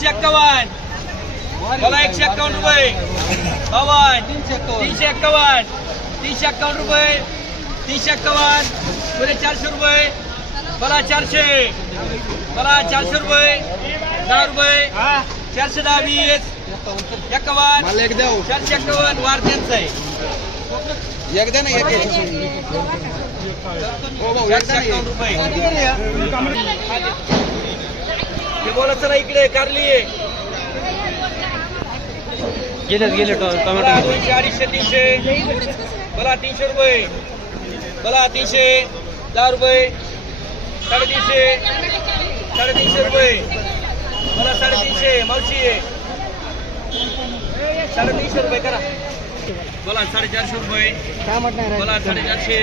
एकशे एक्कावन्न. बोला एकशे एक्कावन्न रुपये. बावन्न तीनशे एक्कावन्न. तीनशे एक्कावन्न रुपये. तीनशे एक्कावन्न. पुढे चारशे रुपये. बोला चारशे. बोला चारशे रुपये. दहा रुपये. चारशे दहा वीस. एक्कावन्न. मला एक द्या हो. चारशे एक्कावन्न. वार त्यांचा आहे. एक द्या ना एक एक. हो भाऊ एक चारशे द्या ना एक्कावन्न एक. रुपये. हे बोला चला इकडे कारली आहे गेले गेले टोमॅटो दोनशे अडीचशे तीनशे. बोला तीनशे रुपये. बोला तीनशे. दहा रुपये. साडेतीनशे. साडेतीनशे रुपये. बोला साडेतीनशे. मावशी साडेतीनशे रुपये करा. बोला साडेचारशे रुपये. बोला साडेचारशे.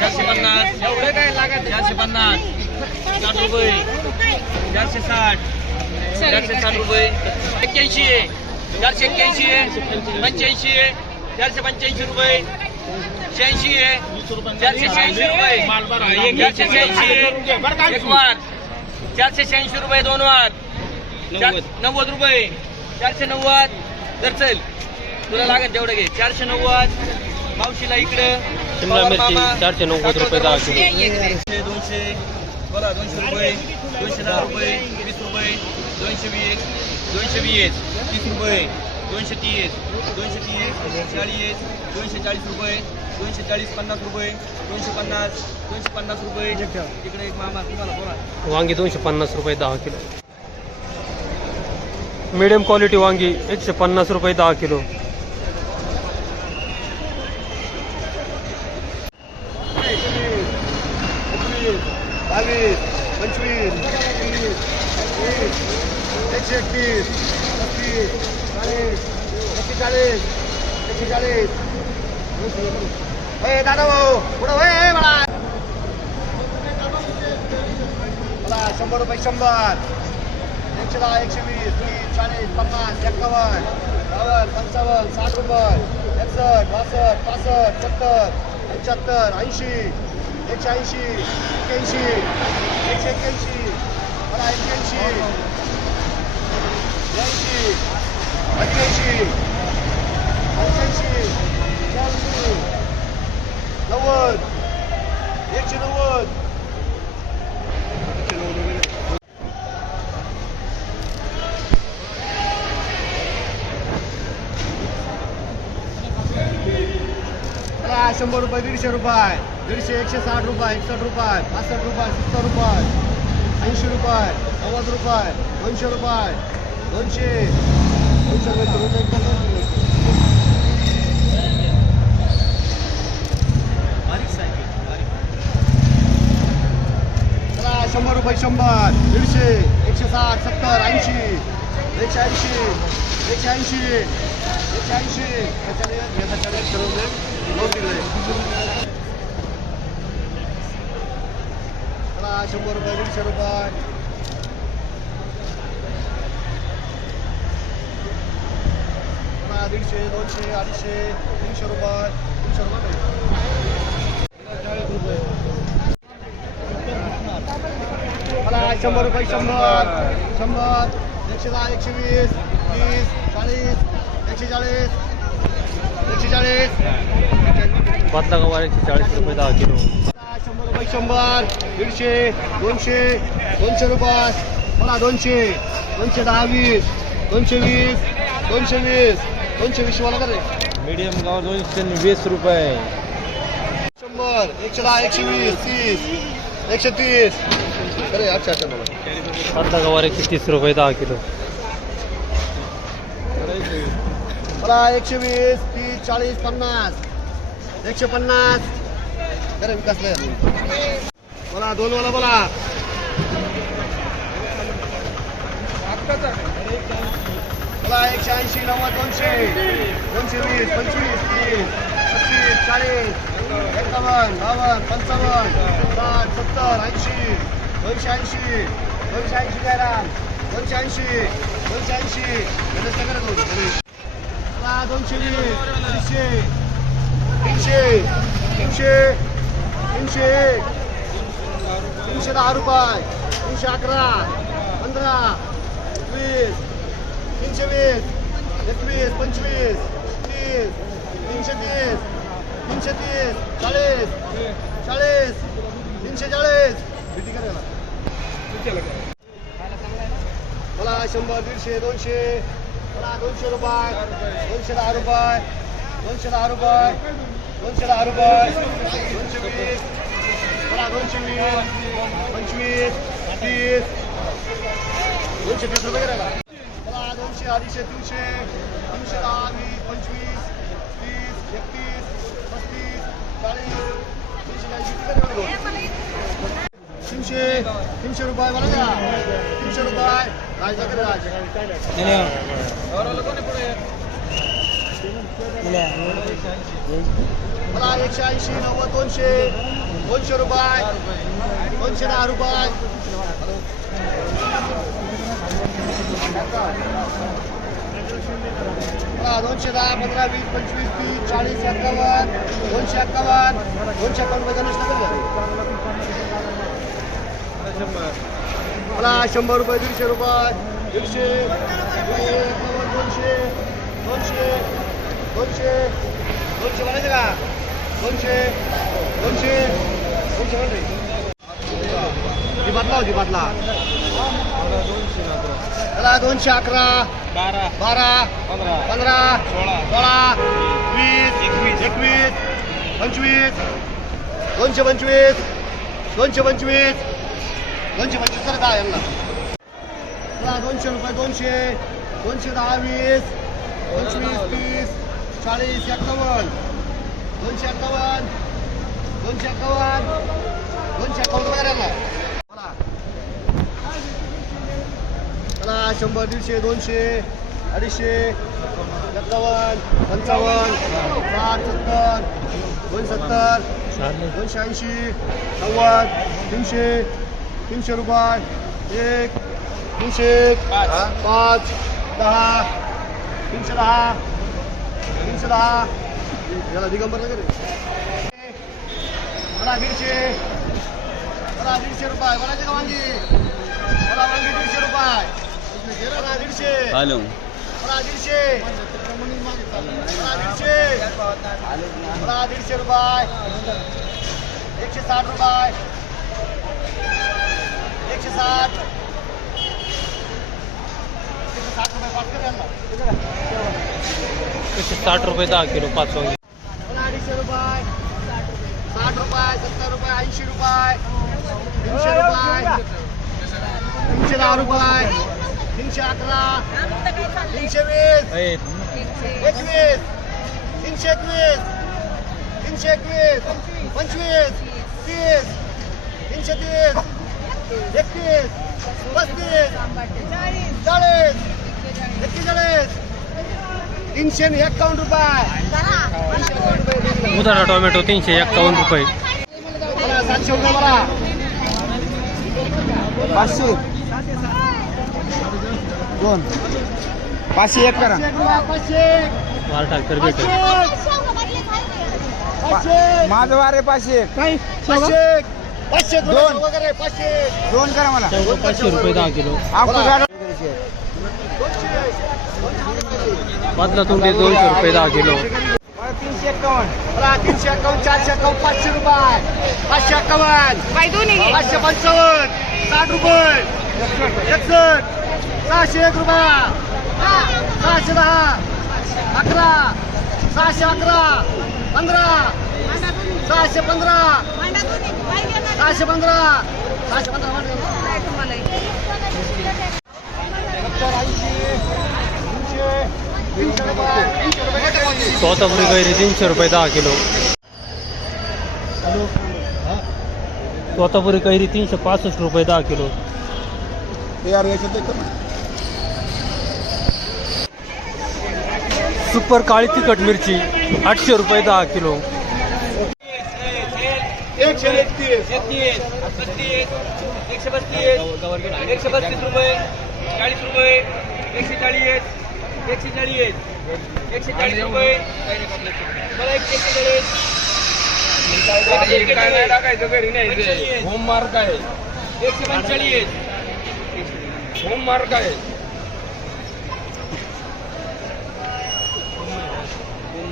चारशे पन्नास. एवढं काय लागत? चारशे पन्नास. साठ रुपये चारशे साठ चारशे साठ रुपये एक्क्याऐंशी आहे चारशे एक्क्याऐंशी आहे पंच्याऐंशी आहे चारशे पंच्याऐंशी रुपये शहाऐंशी आहे चारशे शहाऐंशी रुपये चारशे शहाऐंशी आहे एक वाद चारशे शहाऐंशी रुपये दोन वाद नव्वद रुपये चारशे नव्वद तर चल तुला लागेल तेवढं घे चारशे नव्वद मावशीला इकडं चारशे नव्वद रुपये दहा दोनशे बोला, दोनशे रुपये, दोनशे दहा रुपये, वीस रुपये, दोनशे वीस दोनशे वीस, तीस रुपये, दोनशे तीस दोनशे तीस, चाळीस, दोनशे चाळीस रुपये, दोनशे चाळीस पन्नास रुपये, दोनशे पन्नास दोनशे पन्नास रुपये. तिकडे एक मामा, तुम्हाला बोला. वांगी दोनशे पन्नास रुपये, दहा किलो. मिडियम क्वालिटी वांगी एकशे पन्नास रुपये, दहा किलो. एकशे एकतीस पस्तीस चाळीस एक्केचाळीस एक्केचाळीस. होय दादा भाऊ पुढं होय मला मला शंभर रुपये शंभर. एकशे दहा एकशे वीस तीस चाळीस पन्नास एक्कावन्न बावन्न पंचावन्न साठ रुपये एकसष्ट बासष्ट पासष्ट सत्तर पंच्याहत्तर ऐंशी एकशे ऐंशी एक्क्याऐंशी एकशे एक्क्याऐंशी मला एक्क्याऐंशी. ब्याऐंशी पंच्याऐंशी पंच्याऐंशी शहाऐंशी नव्वद एकशे नव्वद चला, शंभर रुपये दीडशे रुपये दीडशे एकशे साठ रुपये एकसष्ट रुपये पासष्ट रुपये सत्तर रुपये ऐंशी रुपये नव्वद रुपये दोनशे रुपये दोनशे. दोनशे रुपये दोनशे रुपये. चला शंभर रुपये शंभर. दीडशे एकशे साठ सत्तर ऐंशी. एकशे ऐंशी एकशे ऐंशी. एकशे ऐंशी. शंभर रुपये दीडशे रुपये. दीडशे दोनशे अडीचशे तीनशे रुपये तीनशे रुपये. मला शंभर रुपये शंभर शंभर एकशे दहा एकशे वीस तीस चाळीस एकशे चाळीस एकशे चाळीस. पातला गवार एकशे चाळीस रुपये दहा किलो. शंभर रुपये शंभर दीडशे दोनशे दोनशे रुपये. मला दोनशे दोनशे दहा वीस दोनशे वीस दोनशे वीस. दोनशे वीस मला करे. मीडियम गाव दोनशे वीस रुपये. शंभर एकशे दहा एकशे वीस तीस एकशे तीस. अरे अच्छा अच्छा मला पातला गवार एकशे तीस रुपये दहा किलो. मला एकशे वीस तीस चाळीस पन्नास. एकशे पन्नास. अरे विकास नाही मला दोन वाला बोला. मला एकशे ऐंशी नव्वद दोनशे. दोनशे वीस पंचवीस तीस छत्तीस चाळीस एकावन्न बावन्न पंचावन्न साठ सत्तर ऐंशी दोनशे ऐंशी दोनशे ऐंशी काय दोनशे ऐंशी दोनशे ऐंशी. गणेश दोनशे वीस तीनशे तीनशे तीनशे तीनशे एक तीनशे दहा रुपये तीनशे अकरा पंधरा वीस तीनशे वीस एकवीस पंचवीस तीस तीनशे तीस तीनशे तीस चाळीस चाळीस तीनशे चाळीस. मला शंभर दीडशे दोनशे मला दोनशे रुपये दोनशे दहा रुपये दोनशे दहा रुपये दोनशे दहा रुपये दोनशे वीस मला दोनशे वीस पंचवीस तीस दोनशे तीस रुपये करायला दोनशे अडीचशे तीनशे तीनशे दहा वीस पंचवीस तीस एकतीस पस्तीस चाळीस तीनशे ऐंशी किती झाले? तीनशे तीनशे रुपये मला द्या तीनशे रुपये राज वगैरे राज मला एकशे ऐंशी नव्वद दोनशे दोनशे रुपये दोनशे दहा रुपये मला दोनशे दहा पंधरा वीस पंचवीस तीस चाळीस एक्कावन्न दोनशे एक्कावन्न दोनशे एक्कावन्न रुपये गणेश नगर मला शंभर रुपये दीडशे रुपये दीडशे दीडशे दोनशे दोनशे दोनशे दोनशे म्हणायचे का? दोनशे दोनशे दोनशे म्हणजे बदला होती बदला त्याला दोनशे अकरा. बारा. बारा. पंधरा. पंधरा. सोळा. सोळा. वीस एकवीस. एकवीस. पंचवीस. दोनशे पंचवीस. दोनशे पंचवीस. दोनशे पंचवीस. तर दहा यांना. चला, दोनशे रुपये दोनशे. दोनशे दहा वीस पंचवीस तीस. चाळीस एक्कावन्न दोनशे एक्कावन्न दोनशे एक्कावन्न दोनशे एक्कावन्न रुपये यांना बोला चला शंभर दीडशे दोनशे अडीचशे एक्कावन्न पंचावन्न साठ सत्तर दोनशे सत्तर दोनशे ऐंशी नव्वद तीनशे तीनशे रुपये एक तीनशे पाच. दहा तीनशे दहा तीनशे दहा. याला दिगंबर वगैरे मला दीडशे मला दीडशे रुपये का वांगी? मला वांगी दीडशे रुपये. मला हॅलो. दीडशे रुपये एकशे साठ रुपये एकशे साठ एकशे साठ रुपये दहा किलो पाच अडीचशे रुपये साठ रुपये सत्तर रुपये ऐंशी रुपये तीनशे रुपये तीनशे दहा रुपये. तीनशे अकरा तीनशे वीस एकवीस तीनशे एकवीस तीनशे एकवीस पंचवीस तीस तीनशे तीस एकतीस पस्तीस चाळीस एक्केचाळीस तीनशे आणि एक्कावन्न रुपये तीनशे एक्कावन्न रुपये उदाहरण टोमॅटो तीनशे एक्कावन्न रुपये मला सातशे रुपये मला पाचशे दोन. पाचशे एक करा. माझं वारे पाचशे काय? पाचशे पाचशे दोन. वगैरे पाचशे दोन करा मला. पाचशे रुपये दहा किलो. पाचला तुमचे दोनशे रुपये दहा किलो. तीनशे एक्कावन्न तीनशे अकावन्न चारशे अकावन्न पाचशे रुपये. पाचशे पाचशे पंचावन्न. साठ रुपये. एकसष्ट. सहाशे एक रुपया सहाशे दहा अकरा सहाशे अकरा पंधरा सहाशे पंधरा सहाशे पंधरा सहाशे पंधरा सत्तर ऐंशी तीनशे तीनशे रुपये तीनशे रुपये घेते कोणती? तोतापुरी गैरी तीनशे रुपये दहा किलो तोतापुरी कैरी तीनशे पासष्ट रुपये दहा किलो सुपर काळी तिखट मिरची आठशे रुपये दहा किलो. एकशे एकतीस. एकशे बत्तीस एकशे बत्तीस रुपये चाळीस रुपये एकशे चाळीस एकशे चाळीस एकशे चाळीस रुपये मला एकशे एक्केचाळीस होम मार्क आहे. एकशे पंचेचाळीस. होम मार्क आहे.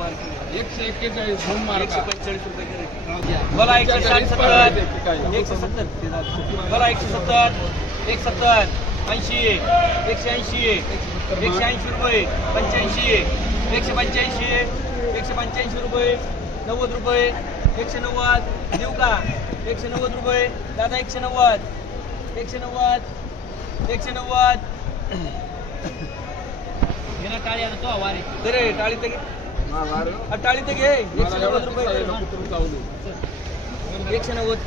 एकशे एक्केचाळीस मार्क. एकशे साठ सत्तर. एकशे सत्तर. मला एकशे सत्तर. एक सत्तर. ऐंशी एकशे ऐंशी एकशे ऐंशी रुपये. पंच्याऐंशी एकशे पंच्याऐंशी एकशे पंच्याऐंशी रुपये. नव्वद रुपये. एकशे नव्वद. देऊ का? एकशे नव्वद रुपये. दादा एकशे नव्वद. एकशे नव्वद. एकशे नव्वद. टाळी आता तो वारे तरे टाळी तर घे तर घे एकशे नव्वद रुपये. एकशे नव्वद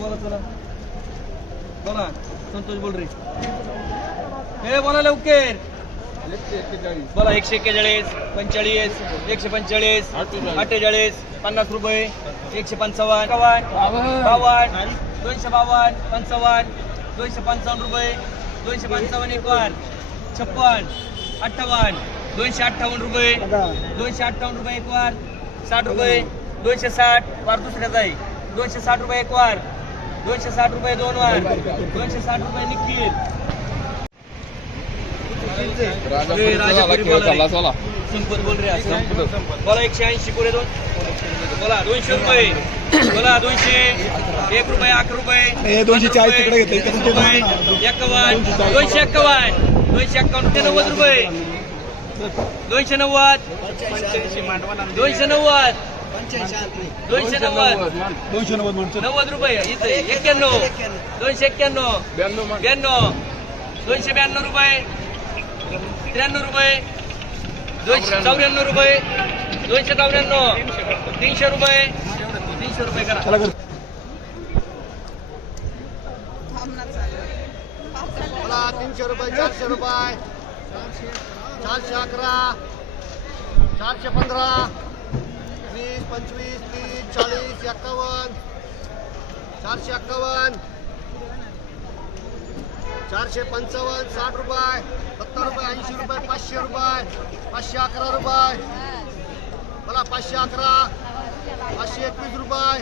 बोला तुला बोला. संतोष बोल रे. हे बोला लवकर. बोला एकशे एक्केचाळीस पंचेचाळीस एकशे पंचेचाळीस अठ्ठेचाळीस पन्नास रुपये एकशे पंचावन्न बावन्न बावन्न दोनशे बावन्न पंचावन्न दोनशे पंचावन्न रुपये दोनशे पंचावन्न एक वार छप्पन. अठ्ठावन्न. दोनशे अठ्ठावन्न रुपये. दोनशे अठ्ठावन्न रुपये एक वार. साठ रुपये. दोनशे साठ. वार दुसऱ्याचा आहे दोनशे साठ रुपये एक वार. दोनशे साठ रुपये दोन वार. दोनशे साठ रुपये निघतील. संपत बोल रे असं. बोला एकशे ऐंशी पुढे दोन. बोला दोनशे रुपये. बोला दोनशे. एक रुपये अकरा रुपये. दोनशे चाळीस तिकडे घेतले एक्कावन्न दोनशे एक्कावन्न. दोनशे एक्कावन्न रुपये नव्वद रुपये. दोनशे नव्वद. दोनशे नव्वद. दोनशे नव्वद. दोनशे नव्वद नव्वद रुपये. इथे एक्क्याण्णव. दोनशे एक्क्याण्णव. ब्याण्णव दोनशे ब्याण्णव रुपये. त्र्याण्णव रुपये. दोनशे चौऱ्याण्णव रुपये. दोनशे चौऱ्याण्णव. तीनशे रुपये. तीनशे रुपये करा मला तीनशे रुपये चारशे रुपये. चारशे अकरा चारशे पंधरा वीस पंचवीस तीस चाळीस एक्कावन्न. चारशे एक्कावन्न. चारशे पंचावन्न साठ रुपये सत्तर रुपये ऐंशी रुपये पाचशे रुपये पाचशे अकरा रुपये. मला पाचशे अकरा पाचशे एकवीस रुपये.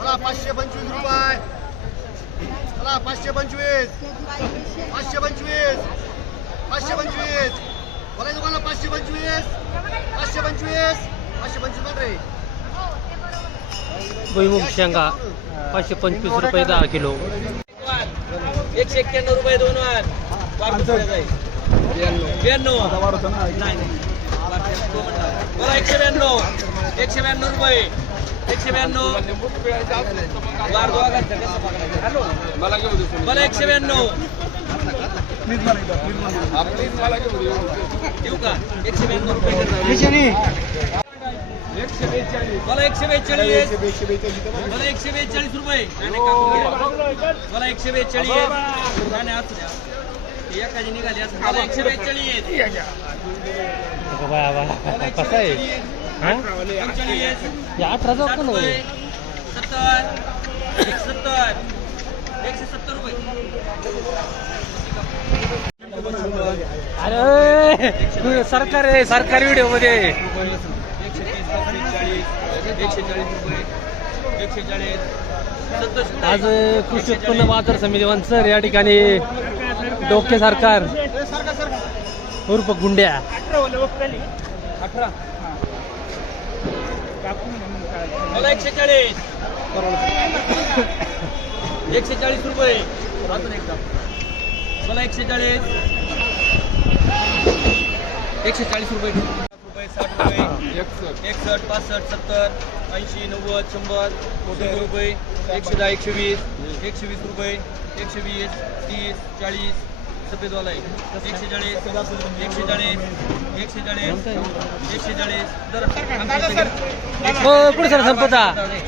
मला पाचशे पंचवीस रुपये. मला पाचशे पंचवीस. पाचशे पंचवीस. पाचशे पंचवीस. बोलायचं कोणाला? पाचशे पंचवीस. पाचशे पंचवीस. पाचशे पंचवीस बघ रे. भुईमुग शेंगा पाचशे पंचवीस रुपये दहा किलो. एकशे एक्क्याण्णव रुपये दोन. ब्याण्णव. नाही नाही. मला एकशे ब्याण्णव. एकशे ब्याण्णव रुपये. एकशे ब्याण्णव? मला घेऊ मला एकशे ब्याण्णव. मला घेऊ का? एकशे ब्याण्णव रुपये मला एकशे बेचाळीस. मला एकशे बेचाळीस रुपये. मला एकशे बेचाळीस. ही एकाची निघाली. असं मला एकशे बेचाळीस. आहे? अठरा जाऊ? सत्तर. एकशे सत्तर. एकशे सत्तर रुपये. अरे सरकार आहे सरकारी व्हिडिओमध्ये एकशे तीस एकशे चाळीस एकशे चाळीस रुपये एकशे चाळीस सत्तर रुपये. आज कृषी उत्पन्न बाजार समिती वंचर या ठिकाणी डोके सरकार. उर्फ गुंड्या. अठरा मला एकशे चाळीस एकशे चाळीस रुपये अजून एकदा. मला एकशे चाळीस एकशे चाळीस रुपये रुपये साठ रुपये. एकसष्ट एकसष्ट पासष्ट सत्तर ऐंशी नव्वद शंभर शंभर रुपये. एकशे दहा एकशे वीस. एकशे वीस रुपये. एकशे वीस तीस चाळीस. सफेदवाला आहे एकशे चाळीस एकशे चाळीस एकशे चाळीस एकशे चाळीस. जरा हो पुढे सर संपदा दे.